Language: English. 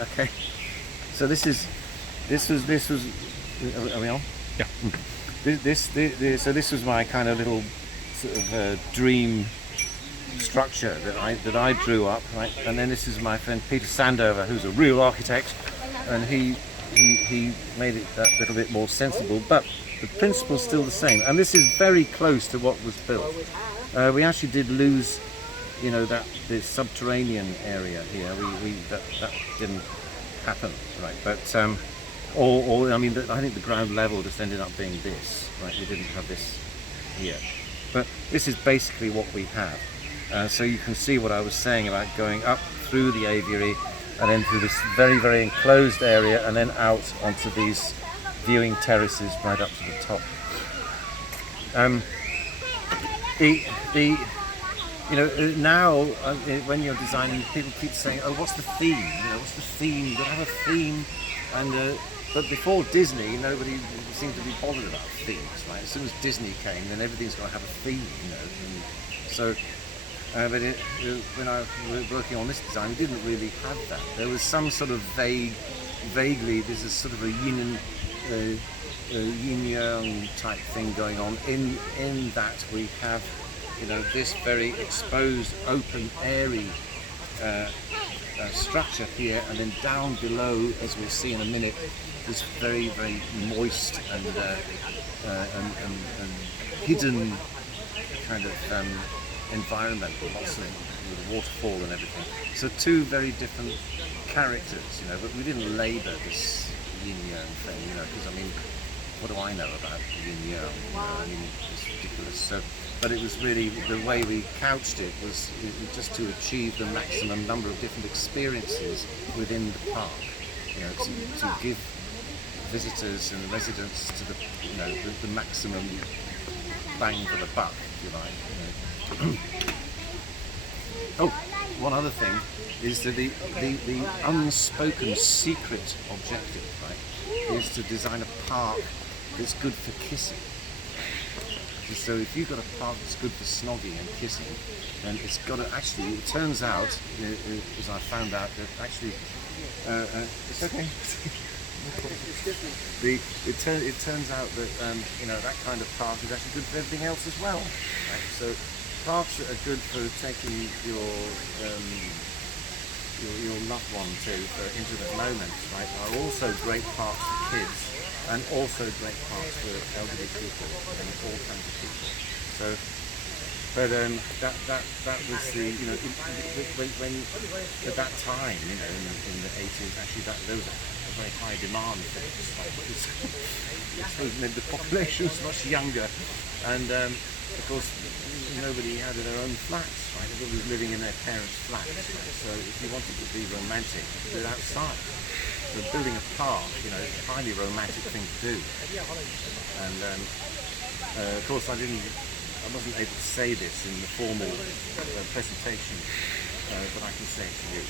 Okay. So this was. Are we on? Yeah. So this was my kind of little sort of dream structure that I drew up, right? And then this is my friend Peter Sandover, who's a real architect, and he made it that little bit more sensible, but the principle's still the same. And this is very close to what was built. We actually did lose, that the subterranean area here. That didn't happen, right? But I think the ground level just ended up being this, right? We didn't have this here, but this is basically what we have. So you can see what I was saying about going up through the aviary and then through this very, very enclosed area and then out onto these viewing terraces right up to the top. Now when you're designing, people keep saying, "Oh, what's the theme? What's the theme? You've got to have a theme." And but before Disney, nobody seemed to be bothered about themes, right? As soon as Disney came, then everything's got to have a theme, And so, when I was working on this design, we didn't really have that. There was some sort of vaguely, there's a sort of a yin-yang type thing going on. In that we have, this very exposed, open, airy structure here, and then down below, as we'll see in a minute, this very, very moist and hidden kind of environment, also with a waterfall and everything. So two very different characters, but we didn't labour this yin-yang thing, because what do I know about yin-yang? It's ridiculous. So, but it was really, the way we couched it was just to achieve the maximum number of different experiences within the park, to give visitors and residents to the maximum bang for the buck, if you like. Oh, one other thing is that the unspoken secret objective, right, is to design a park that's good for kissing. So if you've got a park that's good for snogging and kissing, then it's got to actually, it turns out, as I found out, that actually, it's okay. It turns out that that kind of park is actually good for everything else as well. Right? So parks that are good for taking your loved one to for intimate moments, right, are also great parks for kids, and also great parks for elderly people and all kinds of people. So, but that was the when at that time, in the 80s, actually there was a very high demand for this, because I suppose the population was much younger, and of course nobody had their own flats, right? Everybody was living in their parents' flats, right? So if you wanted to be romantic, do it outside. So building a park, is a highly romantic thing to do. And of course I wasn't able to say this in the formal presentation, but I can say it to you.